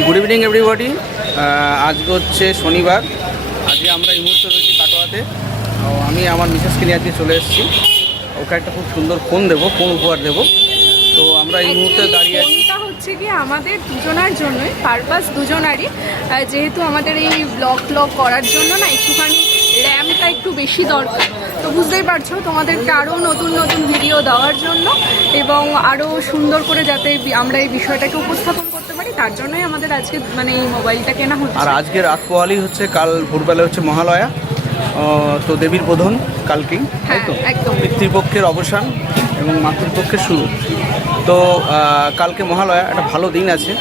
Good evening everybody. আজকে হচ্ছে শনিবার। আজকে আমরা এই মুহূর্তে রয়েছি কাটোয়াতে। আমি আমার মিসেসকে নিয়ে আজকে চলে এসেছি। ওকে একটা খুব সুন্দর ফোন দেবো, ফোন উপহার দেবো। তো আমরা এই মুহূর্তে দাঁড়িয়ে আছি। ফোনটা হচ্ছে কি আমাদের দুজনার জন্যই, পারপাস দুজনারই। যেহেতু আমাদের এই ব্লগ করার জন্য না একটুখানি র্যামটা একটু বেশি দরকার। তো বুঝতেই পারছো, তোমাদেরকে আরও নতুন নতুন ভিডিও দেওয়ার জন্য এবং আরও সুন্দর করে যাতে আমরা এই বিষয়টাকে উপস্থাপন করতে পারি, তার জন্যই আমাদের আজকে মানে এই মোবাইলটা কেনা হচ্ছে। আর আজকে রাত পোহালি হচ্ছে, কাল ভোরবেলা হচ্ছে মহালয়া। তো দেবীর বোধন কালকেই, তাই তো? একদম। পিতৃপক্ষের অবসান এবং মাতৃপক্ষের শুরু। তো কালকে মহালয়া, একটা ভালো দিন আছে।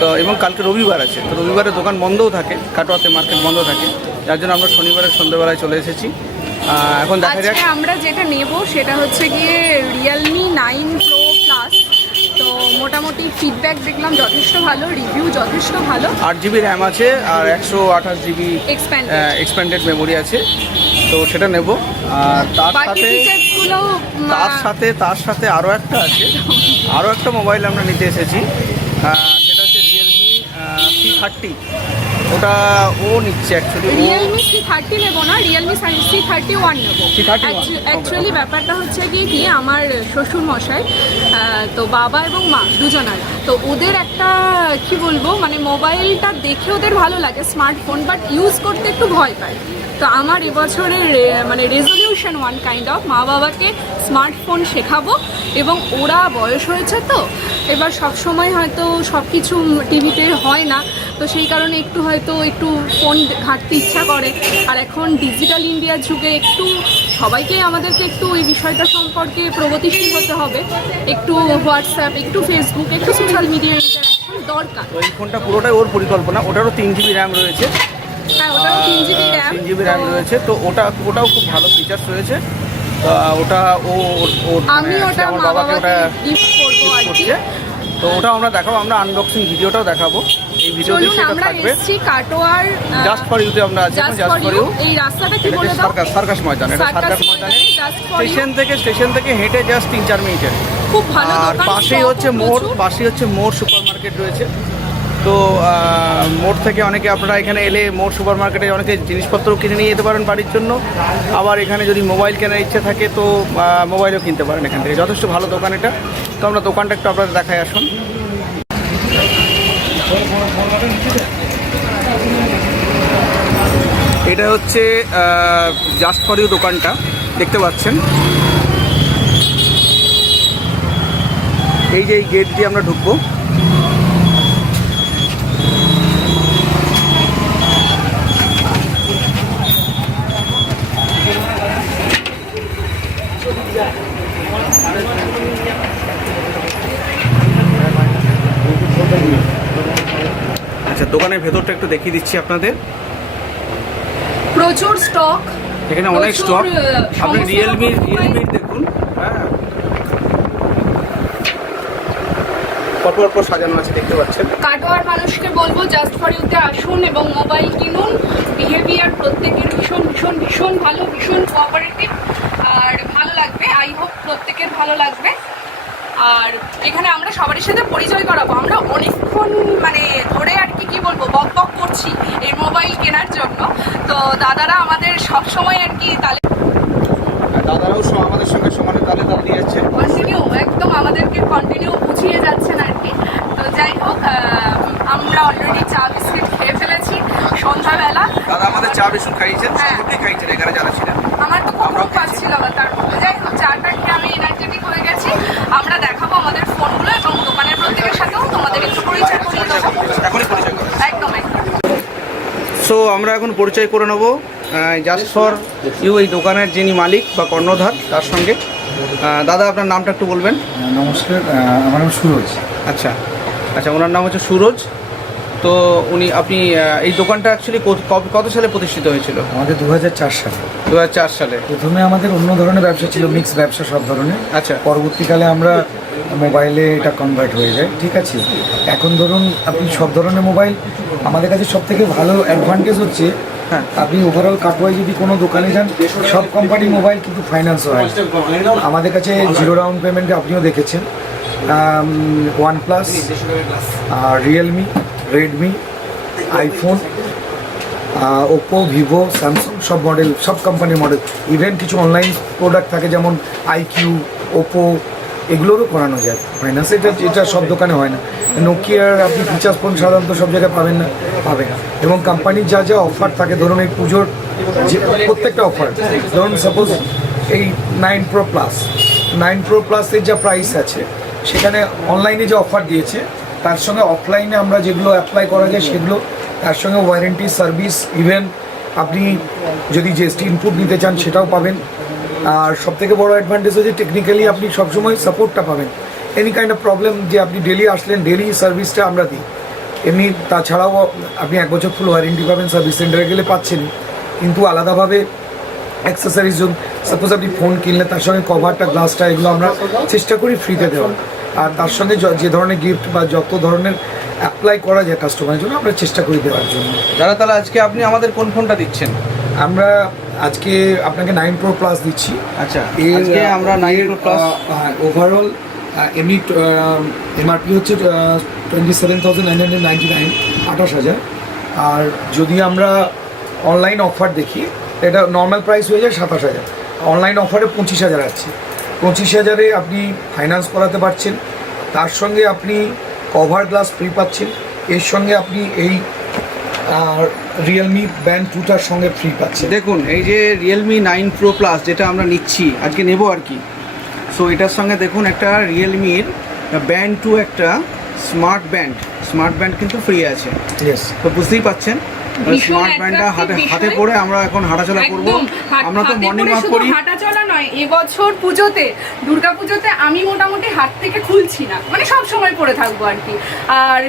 তো এবং কালকে রবিবার আছে, তো রবিবারে দোকান বন্ধও থাকে, কাটোয়াতে মার্কেট বন্ধ থাকে, যার জন্য আমরা শনিবারের সন্ধ্যেবেলায় চলে এসেছি। এখন দেখা যাক আমরা যেটা নেব সেটা হচ্ছে গিয়ে রিয়েলমি 9 Pro Plus। তো মোটামুটি ফিডব্যাক দেখলাম যথেষ্ট ভালো, রিভিউ যথেষ্ট ভালো। 8 GB র্যাম আছে আর 128 GB এক্সপ্যান্ডেড মেমোরি আছে, তো সেটা নেব। আর তার সাথে আরও একটা আছে, আরও একটা মোবাইল আমরা নিতে এসেছি। সেটা হচ্ছে রিয়েলমি C30। ওটা ও নিচ্ছে অ্যাকচুয়ালি। রিয়েলমি C30 নেবো না, রিয়েলমি C31 নেবো। অ্যাকচুয়ালি ব্যাপারটা হচ্ছে কি আমার শ্বশুর মশাই, তো বাবা এবং মা দুজনার, তো ওদের একটা কি বলবো মানে মোবাইলটা দেখে ওদের ভালো লাগে স্মার্টফোন, বাট ইউজ করতে একটু ভয় পায়। তো আমার এবছরের মানে রেজলিউশন ওয়ান কাইন্ড অফ মা বাবাকে স্মার্টফোন শেখাবো। এবং ওরা বয়স হয়েছে, তো এবার সব সময় হয়তো সব কিছু টিভিতে হয় না, তো সেই কারণে একটু ফোন ঘাঁটতে ইচ্ছা করে। আর এখন ডিজিটাল ইন্ডিয়ার যুগে একটু সবাইকে আমাদেরকে একটু এই বিষয়টা সম্পর্কে প্রগতিশীল হতে হবে। একটু হোয়াটসঅ্যাপ, একটু ফেসবুক, একটু সোশ্যাল মিডিয়া ইন্টারাকশন দরকার। তো এই ফোনটা পুরোটাই ওর পরিকল্পনা। ওটারও 3 GB র্যাম রয়েছে। হ্যাঁ, ওটাও 3 GB র্যাম রয়েছে। তো ওটাও খুব ভালো ফিচার্স রয়েছে। ওটা আমি ওটা আমার বাবাকে ওটা গিফট করবো আর কি। তো ওটাও আমরা দেখাবো, আমরা আনবক্সিং ভিডিওটাও দেখাবো। এই ভিডিওতে সেটা থাকবে। কাটোয়ার জাস্ট ফর ইউতে আমরা আছি, জাস্ট ফর ইউ। এই রাস্তাটা কি বলে দাও? সার্কাস ময়দান। এটা সার্কাস ময়দানে স্টেশন থেকে হেঁটে জাস্ট 3-4 মিনিটের। খুব ভালো দোকান। আর পাশেই হচ্ছে মোড় সুপার মার্কেট রয়েছে। তো মোড় থেকে অনেকে আপনারা এখানে এলে মোড় সুপার মার্কেটে অনেকে জিনিসপত্র কিনে নিয়ে যেতে পারেন বাড়ির জন্য। আবার এখানে যদি মোবাইল কেনার ইচ্ছে থাকে তো মোবাইলও কিনতে পারেন এখান থেকে। যথেষ্ট ভালো দোকান এটা। তো আমরা দোকানটা একটু আপনাদের দেখাই আসুন। এটা হচ্ছে জাস্ট ফর ইউ দোকানটা, দেখতে পাচ্ছেন। এই যে এই গেট দিয়ে আমরা ঢুকবো। আচ্ছা, দোকানের ভেতরটা একটু দেখিয়ে দিচ্ছি আপনাদের। প্রচুর স্টক, এখানে অনেক স্টক। আপনি রিয়েলমির দেখুন। হ্যাঁ, পরপর সাজানো আছে, দেখতে পাচ্ছেন। কাটোয়ার মানুষকে বলবো জাস্ট ফর ইউতে আসুন এবং মোবাইল কিনুন। বিহেভিয়ার প্রত্যেকের ভীষণ ভীষণ ভীষণ ভালো, ভীষণ কোঅপারেটিভ, আর ভালো লাগবে। আই হোপ প্রত্যেকের ভালো লাগবে। আর এখানে আমরা সবারই সাথে পরিচয় করাবো। আমরা অনেকক্ষণ মানে ধরে আর কি বলবো বক করছি এই মোবাইল কেনার জন্য। তো দাদারা আমাদের সব সময় আর কি দাদারাও আমাদের সঙ্গে সমানে তালে দিয়েছে, একদম আমাদেরকে কন্টিনিউ বুঝিয়ে যাচ্ছেন আর কি। তো যাই হোক, আমরা অলরেডি চা বিস্কিট খেয়ে ফেলেছি সন্ধ্যাবেলা। দাদা আমাদের চা বিস্কুট খাইয়েছেন, খাইয়েছেন এখানে যারা ছিলেন। আমার তো খুব পাচ্ছিল তার মধ্যে। যাই হোক, চাটা খেয়ে আমি এনার্জেটিক হয়ে গেছি। আমরা দেখাবো আমাদের ফোনগুলো এবং দোকানের প্রত্যেকের সাথেও তোমাদের একটু পরিচয় করিয়ে দেবো। একদম। সো আমরা এখন পরিচয় করে নেবো জাস্ট ফর ইউ এই দোকানের যিনি মালিক বা কর্ণধার, তার সঙ্গে। দাদা, আপনার নামটা একটু বলবেন। নমস্কার, আমার নাম সুরজ। আচ্ছা, ওনার নাম হচ্ছে সুরজ। তো আপনি এই দোকানটা অ্যাকচুয়ালি কত সালে প্রতিষ্ঠিত হয়েছিল? আমাদের 2004 সালে। 2004 সালে। প্রথমে আমাদের অন্য ধরনের ব্যবসা ছিল, মিক্স ব্যবসা সব ধরনের। আচ্ছা। পরবর্তীকালে আমরা মোবাইলে এটা কনভার্ট হয়ে যায়, ঠিক আছে। এখন ধরুন আপনি সব ধরনের মোবাইল, আমাদের কাছে সব থেকে ভালো অ্যাডভান্টেজ হচ্ছে হ্যাঁ, আপনি ওভারঅল কাটোয়ায় যদি কোনো দোকানে যান, সব কোম্পানির মোবাইল কিন্তু ফাইন্যান্সও হয় আমাদের কাছে। 0 ডাউন পেমেন্টে আপনিও দেখেছেন। OnePlus আর Realme Redmi, iPhone, Oppo, Vivo, Samsung সব মডেল, সব কোম্পানির মডেল। ইভেন কিছু অনলাইন প্রোডাক্ট থাকে যেমন আইকিউ, ওপো, এগুলোরও করানো যায় ফাইন্যান্স। এটা সব দোকানে হয় না। নোকিয়ার আপনি ফিচার্স ফোন সাধারণত সব জায়গায় পাবেন না, এবং কোম্পানির যা যা অফার থাকে, ধরুন এই পুজোর যে প্রত্যেকটা অফার, ধরুন সাপোজ এই 9 Pro প্লাসের যা প্রাইস আছে, সেখানে অনলাইনে যে অফার দিয়েছে তার সঙ্গে অফলাইনে আমরা যেগুলো অ্যাপ্লাই করা যায় সেগুলো, তার সঙ্গে ওয়ারেন্টি সার্ভিস, ইভেন আপনি যদি জিএসটি ইনপুট নিতে চান সেটাও পাবেন। আর সবথেকে বড় অ্যাডভান্টেজ হচ্ছে টেকনিক্যালি আপনি সবসময় সাপোর্টটা পাবেন। এনি কাইন্ড অফ প্রবলেম যে আপনি ডেলি আসলেন, ডেলি সার্ভিসটা আমরা দিই। এমনি তাছাড়াও আপনি 1 বছর ফুল ওয়ারেন্টি পাবেন, সার্ভিস সেন্টারে গেলে পাচ্ছেন, কিন্তু আলাদাভাবে অ্যাক্সেসরিজ, সাপোজ আপনি ফোন কিনলে তার সঙ্গে কভারটা, গ্লাসটা, এগুলো আমরা চেষ্টা করি ফ্রিতে দেওয়ার। আর তার সঙ্গে যে ধরনের গিফট বা যত ধরনের অ্যাপ্লাই করা যায় কাস্টমারের জন্য আমরা চেষ্টা করি দেওয়ার জন্য। দাদা তাহলে আজকে আপনি আমাদের কোন ফোনটা দিচ্ছেন? আমরা আজকে আপনাকে 9 Pro Plus দিচ্ছি। আচ্ছা, আজকে আমরা 9 Pro Plus ওভারঅল এমনি এমআরপি হচ্ছে 27,999, 28,000। আর যদি আমরা অনলাইন অফার দেখি, এটা নর্মাল প্রাইস হয়ে যায় 27,000, অনলাইন অফারে 25,000 আছে। 25,000-এ আপনি ফাইন্যান্স করাতে পারছেন, তার সঙ্গে আপনি কভার গ্লাস ফ্রি পাচ্ছেন, এর সঙ্গে আপনি এই রিয়েলমি ব্যান্ড 2টার সঙ্গে ফ্রি পাচ্ছেন। দেখুন এই যে রিয়েলমি 9 Pro Plus যেটা আমরা নিচ্ছি আজকে নেব আর কি, সো এটার সঙ্গে দেখুন একটা রিয়েলমির ব্যান্ড 2, একটা স্মার্ট ব্যান্ড কিন্তু ফ্রি আছে। ইয়েস, তো বুঝতেই পাচ্ছেন স্মার্ট ব্যান্ডটা হাতে পরে আমরা এখন হাঁটাচলা করব। আমরা তো মর্নিং ওয়াক করি। হাঁটাচলা নয়, এবছর পুজোতে, দুর্গা পুজোতে আমি মোটামুটি হাত থেকে খুলছি না, মানে সব সময় পরে থাকবো আর কি। আর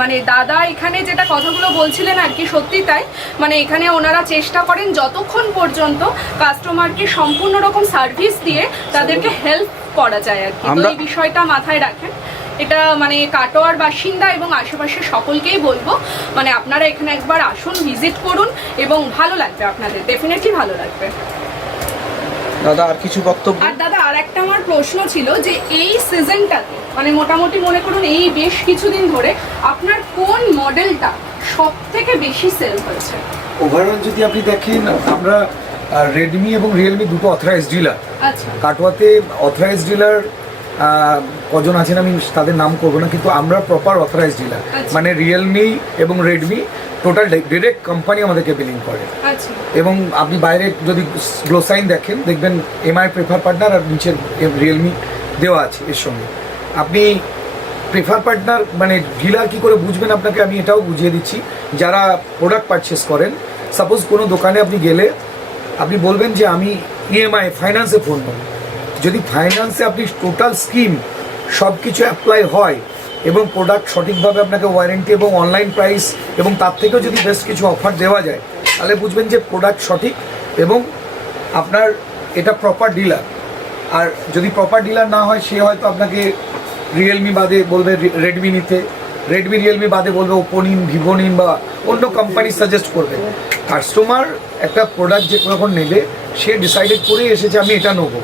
মানে দাদা এখানে যেটা কথাগুলো বলছিলেন আর কি, সত্যি তাই। মানে এখানে ওনারা চেষ্টা করেন যতক্ষণ পর্যন্ত কাস্টমারকে সম্পূর্ণ রকম সার্ভিস দিয়ে তাদেরকে হেল্প করা যায় আর কি। তো এই বিষয়টা মাথায় রাখেন। এটা মানে কাটোয়ার বাসিন্দা এবং আশেপাশের সকলকেই বলবো, মানে আপনারা এখানে একবার আসুন, ভিজিট করুন, এবং ভালো লাগবে আপনাদের, ডেফিনেটলি ভালো লাগবে। দাদা আর কিছু বক্তব্য? আর দাদা আর একটা আমার প্রশ্ন ছিল যে এই সিজনটাতে, মানে মোটামুটি মনে করুন এই বেশ কিছুদিন ধরে আপনার কোন মডেলটা সব থেকে বেশি সেল হয়েছে? ওভারঅল যদি আপনি দেখেন, আমরা রেডমি এবং রিয়েলমি দুটো অথরাইজড ডিলার। আচ্ছা, কাটোয়াতে অথরাইজড ডিলার কজন আছেন আমি তাদের নাম করবো না, কিন্তু আমরা প্রপার অথরাইজড ডিলার। মানে রিয়েলমি এবং রেডমি টোটাল ডিরেক্ট কোম্পানি আমাদেরকে বিলিং করে। আচ্ছা, এবং আপনি বাইরে যদি গ্লো সাইন দেখেন, দেখবেন এমআই প্রেফার পার্টনার আর নিচের রিয়েলমি দেওয়া আছে এর সঙ্গে। আপনি প্রেফার পার্টনার মানে ডিলার কী করে বুঝবেন আপনাকে আমি এটাও বুঝিয়ে দিচ্ছি। যারা প্রোডাক্ট পারচেস করেন, সাপোজ কোনো দোকানে আপনি গেলে আপনি বলবেন যে আমি ইএমআই ফাইন্যান্সে ফোন নেব। যদি ফাইন্যান্সে আপনি টোটাল স্কিম সব কিছু অ্যাপ্লাই হয় এবং প্রোডাক্ট সঠিকভাবে আপনাকে ওয়ারেন্টি এবং অনলাইন প্রাইস এবং তার থেকেও যদি বেশ কিছু অফার দেওয়া যায়, তাহলে বুঝবেন যে প্রোডাক্ট সঠিক এবং আপনার এটা প্রপার ডিলার। আর যদি প্রপার ডিলার না হয়, সে হয়তো আপনাকে রিয়েলমি বাদে বলবে রেডমি নিতে, রেডমি রিয়েলমি বাদে বলবে ওপো নিন, ভিভো নিন, বা অন্য কোম্পানি সাজেস্ট করবে। কাস্টমার একটা প্রোডাক্ট যে যখন নেবে, সে ডিসাইডেড করেই এসেছে আমি এটা নেবো,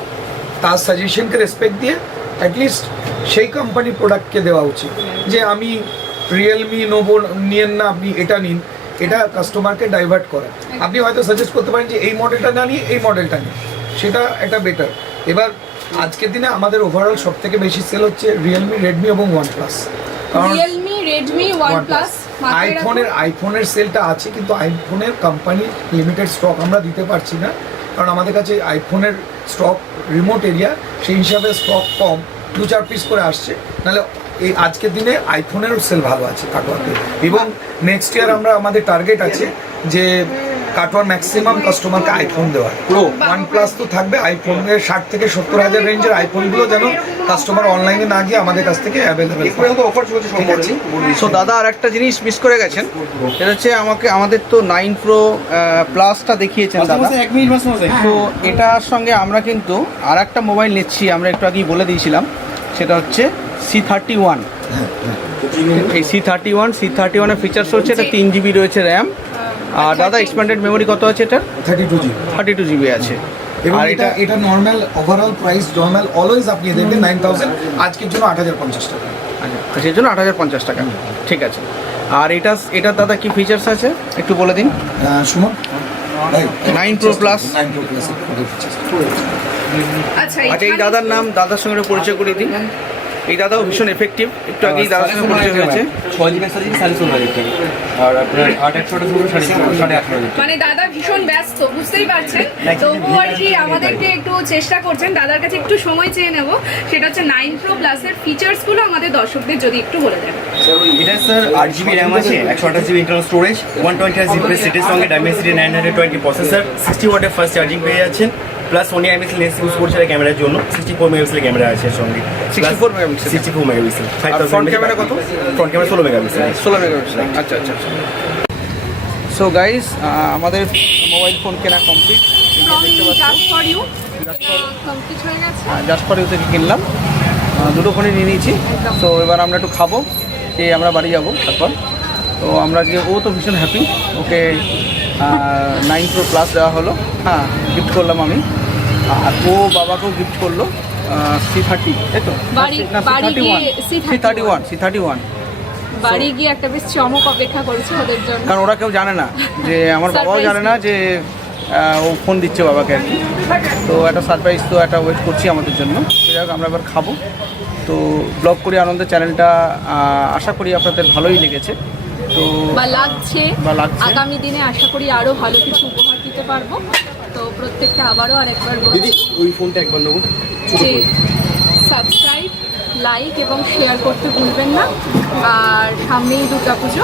তার সাজেশনকে রেসপেক্ট দিয়ে অ্যাটলিস্ট সেই কোম্পানির প্রোডাক্টকে দেওয়া উচিত। যে আমি রিয়েলমি নেবো, নিয়েন না, আপনি এটা নিন, এটা কাস্টমারকে ডাইভার্ট করা। আপনি হয়তো সাজেস্ট করতে পারেন যে এই মডেলটা না নিয়ে এই মডেলটা নিন, সেটা একটা বেটার। এবার আজকের দিনে আমাদের ওভারঅল সব থেকে বেশি সেল হচ্ছে রিয়েলমি, রেডমি এবং ওয়ানপ্লাস। Realme, Redmi, OnePlus. আইফোনের সেলটা আছে, কিন্তু আইফোনের কোম্পানি লিমিটেড স্টক আমরা দিতে পারছি না, কারণ আমাদের কাছে আইফোনের স্টক রিমোট এরিয়া, সেই হিসাবে স্টক কম, 2-4 পিস করে আসছে। নাহলে এই আজকের দিনে আইফোনেরও সেল ভালো আছে কাটোয়াতে। এবং নেক্সট ইয়ার আমরা আমাদের টার্গেট আছে যে কাটোয়ার ম্যাক্সিমাম কাস্টমারকে আইফোন দেওয়ার। প্রো ওয়ানপ্লাস তো থাকবে, আইফোনের 60 থেকে 70 হাজার রেঞ্জের আইফোনগুলো যেন কাস্টমার অনলাইনে না গিয়ে আমাদের কাছ থেকে অ্যাভেলেবেল। সো দাদা আর একটা জিনিস মিস করে গেছেন, সেটা হচ্ছে আমাদের তো 9 Pro প্লাসটা দেখিয়েছেন দাদা। তো এটার সঙ্গে আমরা কিন্তু আর একটা মোবাইল নিচ্ছি, আমরা একটু আগেই বলে দিয়েছিলাম, সেটা হচ্ছে C31। এই C31 এর ফিচার্স হচ্ছে এটা 3 GB রয়েছে র্যাম। আর দাদা এক্সপ্যান্ডেড মেমোরি কত আছে এটা? 32 GB আছে। এবং এটা normal overall price normal always আপনি দেখবেন 9,000, আজকের জন্য 8,050 টাকা। আচ্ছা, জন্য 8,050 টাকা। ঠিক আছে। আর এটা দাদা কি ফিচার্স আছে একটু বলে দিন। Suman 9 Pro Plus। 9 Pro Plus আচ্ছা আচ্ছা, এই দাদার নাম, দাদার সঙ্গে পরিচয় করে দিন। এই দাদাও ভীষণ এফেক্টিভ, একটু আগেই দাদার সঙ্গে পরিচয় হয়েছে। 6 জিবি সার্ভিস 16,000 টাকা আর আপনার 8/100 পুরো 18,500 মানে দাদা ভীষণ ব্যস্ত, বুঝতেই পারছেন, তবুও আর কি আমাদেরকে একটু চেষ্টা করছেন। দাদার কাছে একটু সময় চেয়ে নেব, সেটা হচ্ছে 9 Pro Plus এর ফিচার্সগুলো আমাদের দর্শকদের যদি একটু বলে দেন। এটা স্যার 8 জিবি র্যাম আছে, 128 জিবি ইন্টারনাল স্টোরেজ, 128 জিবি সিটির সঙ্গে Dimensity 920 প্রসেসর, 60 ওয়াটের ফাস্ট চার্জিং পেয়ে যাচ্ছেন, plus Sony IMX lens use করছে ক্যামেরার জন্য, 64 মেগাপিক্সেল ক্যামেরা আছে এর সঙ্গে। 64 মেগাপিক্সেল। 64 মেগাপিক্সেল। আর ফ্রন্ট ক্যামেরা কত? Front camera 16 megapixel. 16 মেগাপিক্সেল। আচ্ছা আচ্ছা আচ্ছা। সো গাইস, আমাদের মোবাইল ফোন কেনা complete. Just for you complete হয়ে গেছে। জাস্ট ফর ইউ থেকে কিনলাম, দুটো ফোনই নিয়ে নিয়েছি। তো এবার আমরা একটু খাবো, খেয়ে আমরা বাড়ি যাবো তারপর। তো আমরা গিয়ে, ও তো ভীষণ হ্যাপি, ওকে 9 Pro Plus দেওয়া হলো, হ্যাঁ গিফট করলাম আমি। আর ও বাবাকেও গিফট করলো C30, তাই তো? বাড়ি গিয়ে C31। বাড়ি গিয়ে একটা বেশ চমক অপেক্ষা করেছে ওদের জন্য, কারণ ওরা কেউ জানে না, যে আমার বাবাও Surprise জানে না যে ও ফোন দিচ্ছে বাবাকে আর কি। তো একটা সারপ্রাইজ, তো একটা ওয়েট করছি আমাদের জন্য। তো যাই হোক, আমরা এবার খাবো। তো ব্লগ করি আনন্দের চ্যানেলটা আশা করি আপনাদের ভালোই লেগেছে। তো বা লাগছে, আগামী দিনে আশা করি আরো ভালো কিছু উপহার দিতে পারবো। তো প্রত্যেকটা আবারও আরেকবার বলছি ওই ফোনটা একবার নেবো। যে সাবস্ক্রাইব, লাইক এবং শেয়ার করতে ভুলবেন না। আর সামনেই দুর্গাপুজো,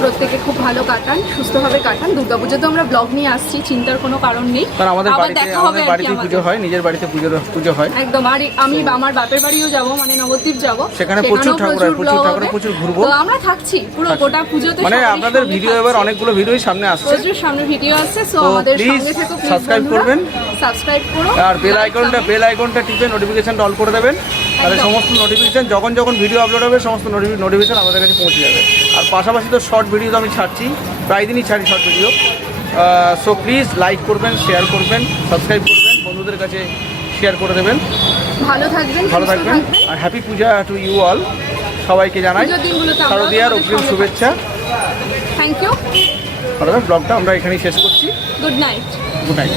প্রত্যেকে খুব ভালো কাটান, সুস্থভাবে কাটান। দুর্গাপুজোতে আমরা ব্লগ নিয়ে আসছি, চিন্তার কোনো কারণ নেই। কারণ আমাদের আবার বাড়িতে দেখা হবে আর কি পুজো আমাদের। হয়, নিজের বাড়িতে পুজো হয় একদম। আর আমি আমার বাপের বাড়িও যাব, মানে নবদ্বীপ যাব, সেখানে প্রচুর সেখানেও ঠাকুর হয়, প্রচুর vlog ঠাকুরে হবে। প্রচুর ঘুরবো। তো আমরা থাকছি পুরো গোটা পুজোতে, মানে সবারই আপনাদের সঙ্গে ভিডিও থাকছি। এবার অনেকগুলো ভিডিওই সামনে আসছে। প্রচুর সামনে ভিডিও আছে, সো তো আমাদের please সঙ্গে থেকো, প্লিজ subscribe করবেন। সাবস্ক্রাইব করো, আর বেল like, comment। আইকনটা টিপে নোটিফিকেশনটা অল করে দেবেন, তাহলে একদম। সমস্ত নোটিফিকেশন যখন ভিডিও আপলোড হবে সমস্ত নোটিফিকেশন আমাদের কাছে পৌঁছে যাবে। আর পাশাপাশি তো শর্ট ভিডিও তো আমি ছাড়ছি, প্রায় দিনই ছাড়ি short video. So please like করবেন, শেয়ার করবেন, সাবস্ক্রাইব করবেন, বন্ধুদের কাছে শেয়ার করে দেবেন। ভালো থাকবেন, ভালো সুস্থ থাকবেন, আর happy puja to you all. সবাইকে জানাই পুজোর দিনগুলোতে আমরাও শারদীয়ার তোমাদের অগ্রিম সঙ্গে শুভেচ্ছা। থ্যাংক ইউ, ব্লগটা আমরা এখানেই শেষ করছি। Good night. Good night.